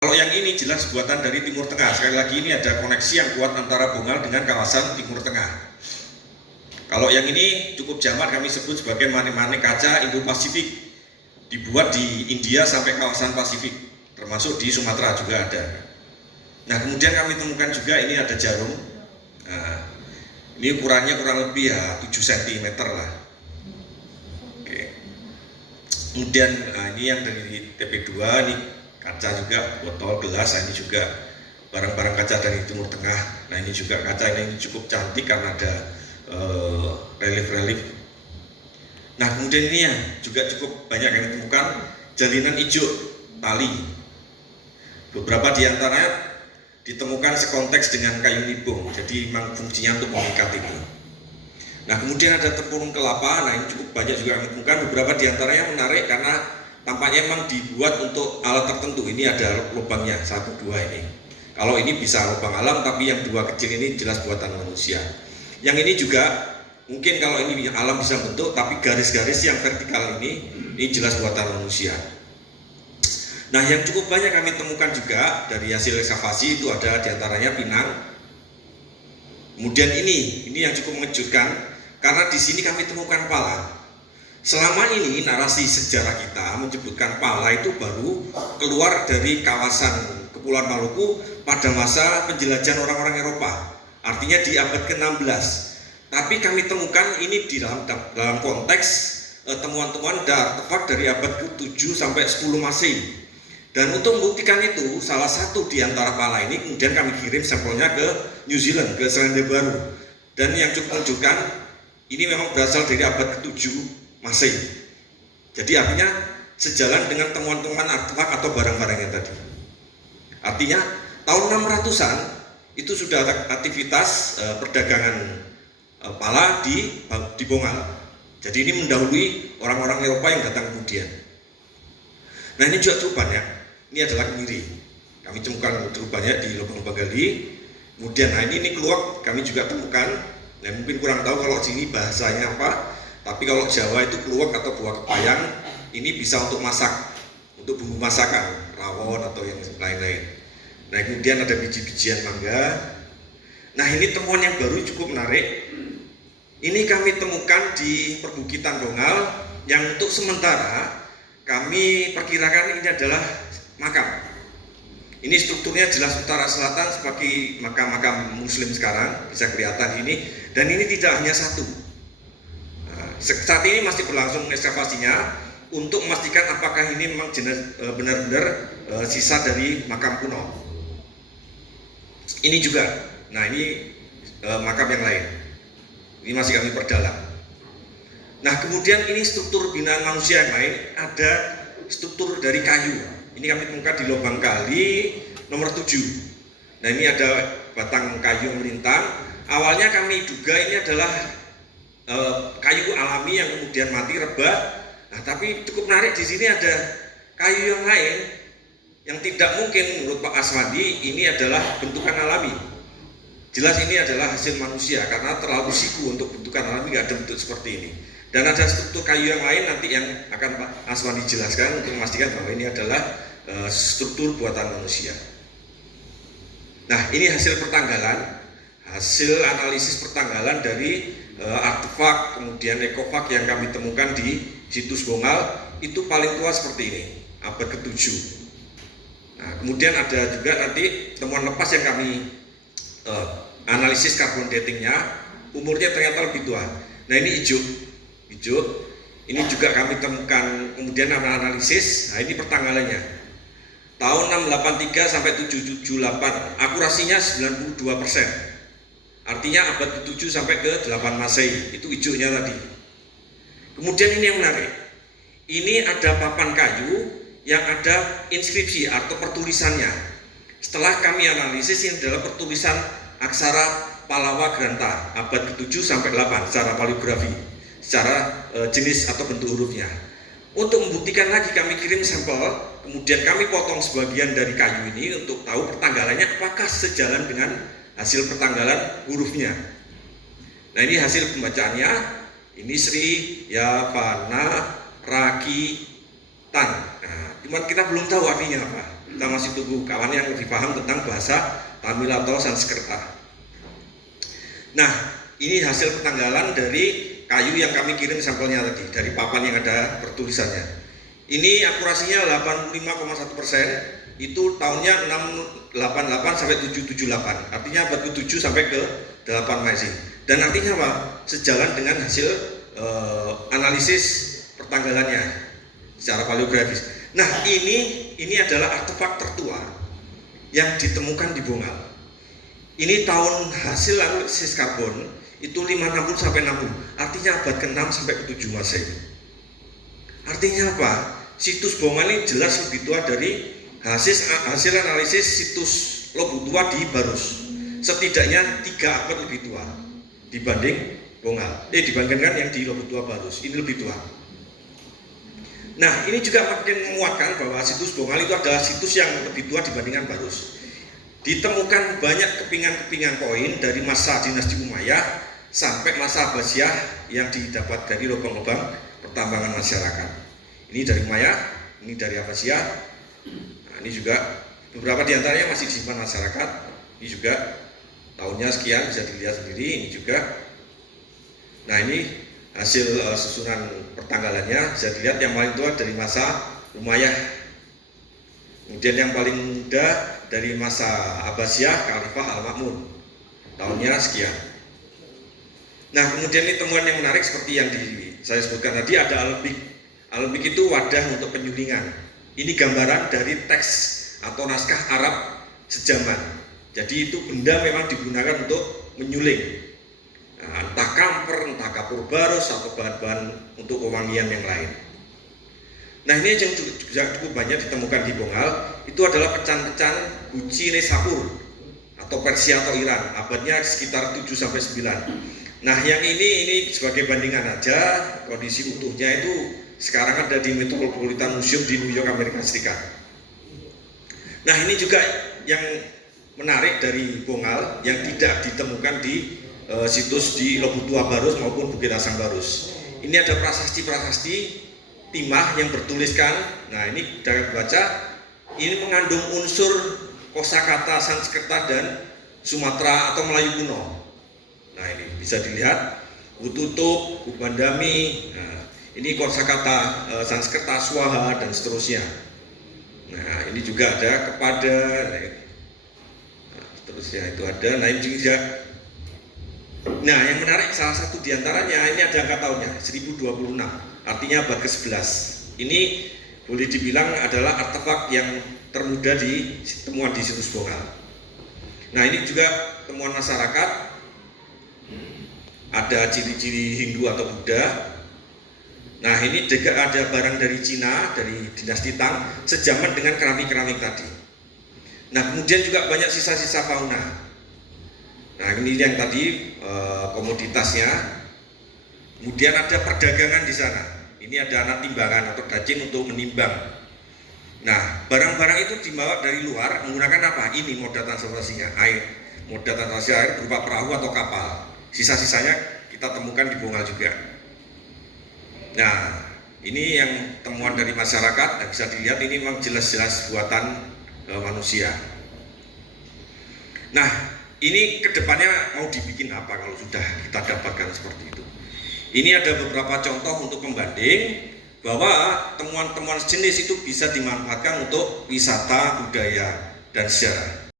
Kalau yang ini jelas buatan dari Timur Tengah. Sekali lagi ini ada koneksi yang kuat antara Bongal dengan kawasan Timur Tengah. Kalau yang ini cukup jamak kami sebut sebagai manik-manik kaca Indo-Pasifik. Dibuat di India sampai kawasan Pasifik, termasuk di Sumatera juga ada. Nah, kemudian kami temukan juga ini ada jarum. Nah, ini ukurannya kurang lebih ya 7 cm lah. Oke. Kemudian ini yang dari TP2, ini kaca juga, botol, gelas. Nah, ini juga barang-barang kaca dari Timur Tengah. Nah, ini juga kaca ini cukup cantik karena ada relief-relief. Nah, kemudian ini yang juga cukup banyak yang ditemukan, jalinan hijau tali. Beberapa di antaranya ditemukan sekonteks dengan kayu nibung, jadi memang fungsinya untuk mengikat itu. Nah, kemudian ada tempurung kelapa. Nah, ini cukup banyak juga yang ditemukan. Beberapa di antaranya menarik karena tampaknya memang dibuat untuk alat tertentu. Ini ada lubangnya, 1, 2 ini. Kalau ini bisa lubang alam, tapi yang 2 kecil ini jelas buatan manusia. Yang ini juga mungkin kalau ini alam bisa bentuk, tapi garis-garis yang vertikal ini jelas buatan manusia. Nah, yang cukup banyak kami temukan juga dari hasil ekskavasi itu ada diantaranya pinang. Kemudian ini yang cukup mengejutkan karena di sini kami temukan pala. Selama ini narasi sejarah kita menyebutkan pala itu baru keluar dari kawasan Kepulauan Maluku pada masa penjelajahan orang-orang Eropa, artinya di abad ke-16. Tapi kami temukan ini di dalam konteks temuan-temuan artefak dari abad ke-7 sampai 10 Masehi. Dan untuk membuktikan itu, salah satu di antara pala ini kemudian kami kirim sampelnya ke New Zealand, ke Selandia Baru. Dan yang cukup menunjukkan ini memang berasal dari abad ke-7 Masehi. Jadi artinya sejalan dengan temuan-temuan artefak atau barang-barang yang tadi. Artinya tahun 600-an itu sudah ada aktivitas perdagangan pala di Bongal. Jadi ini mendahului orang-orang Eropa yang datang kemudian. Nah, ini juga cukup banyak. Ini adalah kemiri. Kami temukan cukup banyak di lubang-lubang gali. Kemudian ini keluak kami juga temukan. Nah, mungkin kurang tahu kalau sini bahasanya apa. Tapi kalau Jawa itu keluak atau buah kepayang ini bisa untuk masak, untuk bumbu masakan, rawon atau yang lain-lain. Nah, kemudian ada biji-bijian mangga. Nah, ini temuan yang baru cukup menarik. Ini kami temukan di perbukitan Bongal yang untuk sementara kami perkirakan ini adalah makam. Ini strukturnya jelas utara selatan seperti makam-makam Muslim sekarang, bisa kelihatan ini. Dan ini tidak hanya satu. Nah, saat ini masih berlangsung ekskavasinya untuk memastikan apakah ini memang benar-benar sisa dari makam kuno. Ini juga. Nah, ini makam yang lain. Ini masih kami perdalam. Nah, kemudian ini struktur binaan manusia yang lain, ada struktur dari kayu. Ini kami temukan di lubang kali nomor 7. Nah, ini ada batang kayu yang melintang. Awalnya kami duga ini adalah kayu alami yang kemudian mati rebah. Nah, tapi cukup menarik di sini ada kayu yang lain yang tidak mungkin menurut Pak Aswandi ini adalah bentukan alami. Jelas ini adalah hasil manusia karena terlalu siku untuk bentukan alami, nggak ada bentuk seperti ini. Dan ada struktur kayu yang lain nanti yang akan Pak Aswandi jelaskan untuk memastikan bahwa ini adalah struktur buatan manusia. Nah, ini hasil pertanggalan, hasil analisis pertanggalan dari artefak kemudian ekofak yang kami temukan di situs Bongal itu paling tua seperti ini, abad ke-7. Nah, kemudian ada juga nanti temuan lepas yang kami analisis carbon datingnya, umurnya ternyata lebih tua. Nah, ini hijau. Ini juga kami temukan kemudian analisis. Nah, ini pertanggalannya tahun 683 sampai 778, akurasinya 92%. Artinya abad ke-7 sampai ke-8 Masehi. Itu hijaunya tadi. Kemudian ini yang menarik. Ini ada papan kayu yang ada inskripsi atau pertulisannya. Setelah kami analisis, ini adalah pertulisan aksara Palawa Granta abad ke-7 sampai 8 secara paligrafi, secara jenis atau bentuk hurufnya. Untuk membuktikan lagi kami kirim sampel, kemudian kami potong sebagian dari kayu ini untuk tahu pertanggalannya apakah sejalan dengan hasil pertanggalan hurufnya. Nah, ini hasil pembacaannya. Ini Sri Yapana Rakitan. Nah, cuman kita belum tahu artinya apa. Kita masih tunggu kawan yang lebih paham tentang bahasa Tamil atau Sanskerta. Nah, ini hasil petanggalan dari kayu yang kami kirim sampelnya tadi, dari papan yang ada pertulisannya. Ini akurasinya 85,1%, itu tahunnya 688 sampai 778, artinya abad ke-7 sampai ke 8 Masehi. Dan artinya apa? Sejalan dengan hasil analisis pertanggalannya secara paleografis. Nah, ini adalah artefak tertua yang ditemukan di Bongal. Ini tahun hasil analisis karbon itu 560 sampai 60, artinya abad ke-6 sampai ke-7 Masehi. Artinya apa? Situs Bongal ini jelas lebih tua dari hasil analisis situs Lobutua di Barus. Setidaknya 3 abad lebih tua dibanding Bongal. Dibandingkan yang di Lobutua Barus, ini lebih tua. Nah, ini juga makin menguatkan bahwa situs Bongal itu adalah situs yang lebih tua dibandingkan Barus. Ditemukan banyak kepingan-kepingan koin dari masa dinasti Umayyah sampai masa Abbasiyah yang didapat dari lubang-lubang pertambangan masyarakat. Ini dari Umayyah, ini dari Abbasiyah. Nah, ini juga beberapa diantaranya masih disimpan masyarakat. Ini juga tahunnya sekian, bisa dilihat sendiri. Ini juga. Nah, ini hasil susunan pertanggalannya, bisa dilihat yang paling tua dari masa Umayyah. Kemudian yang paling muda dari masa Abbasiyah, Khalifah Al-Ma'mun, tahunnya sekian. Nah, kemudian ini temuan yang menarik seperti yang saya sebutkan tadi, ada albik. Albik itu wadah untuk penyulingan. Ini gambaran dari teks atau naskah Arab sejaman. Jadi itu benda memang digunakan untuk menyuling. Nah, entah kamper, entah kapur barus, atau bahan-bahan untuk wewangian yang lain. Nah, ini yang juga cukup banyak ditemukan di Bongal, itu adalah pecahan-pecahan Guci Nesapur atau Persia atau Iran, abadnya sekitar 7 sampai 9. Nah, yang ini sebagai bandingan aja, kondisi utuhnya itu sekarang ada di Metropolitan Museum di New York, Amerika Serikat. Nah, ini juga yang menarik dari Bongal yang tidak ditemukan di situs di Lobutua Barus maupun Bukit Asam Barus. Ini ada prasasti-prasasti timah yang bertuliskan. Nah, ini dapat baca, ini mengandung unsur kosakata Sanskerta dan Sumatera atau Melayu kuno. Nah, ini bisa dilihat Ututup, Kubandami. Nah, ini kosakata Sanskerta, Swaha dan seterusnya. Nah, ini juga ada kepada, nah, seterusnya itu ada. Nah, ini juga. Nah, yang menarik salah satu diantaranya ini ada angka tahunnya 1026. Artinya abad ke-11. Ini boleh dibilang adalah artefak yang termuda temuan di situs Bongal. Nah, ini juga temuan masyarakat. Ada ciri-ciri Hindu atau Buddha. Nah, ini juga ada barang dari Cina, dari dinasti Tang, sejaman dengan keramik-keramik tadi. Nah, kemudian juga banyak sisa-sisa fauna. Nah, ini yang tadi komoditasnya. Kemudian ada perdagangan di sana. Ini ada alat timbangan atau dacin untuk menimbang. Nah, barang-barang itu dibawa dari luar menggunakan apa? Ini moda transportasinya, air. Moda transportasi air berupa perahu atau kapal. Sisa-sisanya kita temukan di Bongal juga. Nah, ini yang temuan dari masyarakat. Dan bisa dilihat ini memang jelas-jelas buatan manusia. Nah, ini kedepannya mau dibikin apa kalau sudah kita dapatkan seperti itu? Ini ada beberapa contoh untuk pembanding bahwa temuan-temuan sejenis itu bisa dimanfaatkan untuk wisata, budaya, dan sejarah.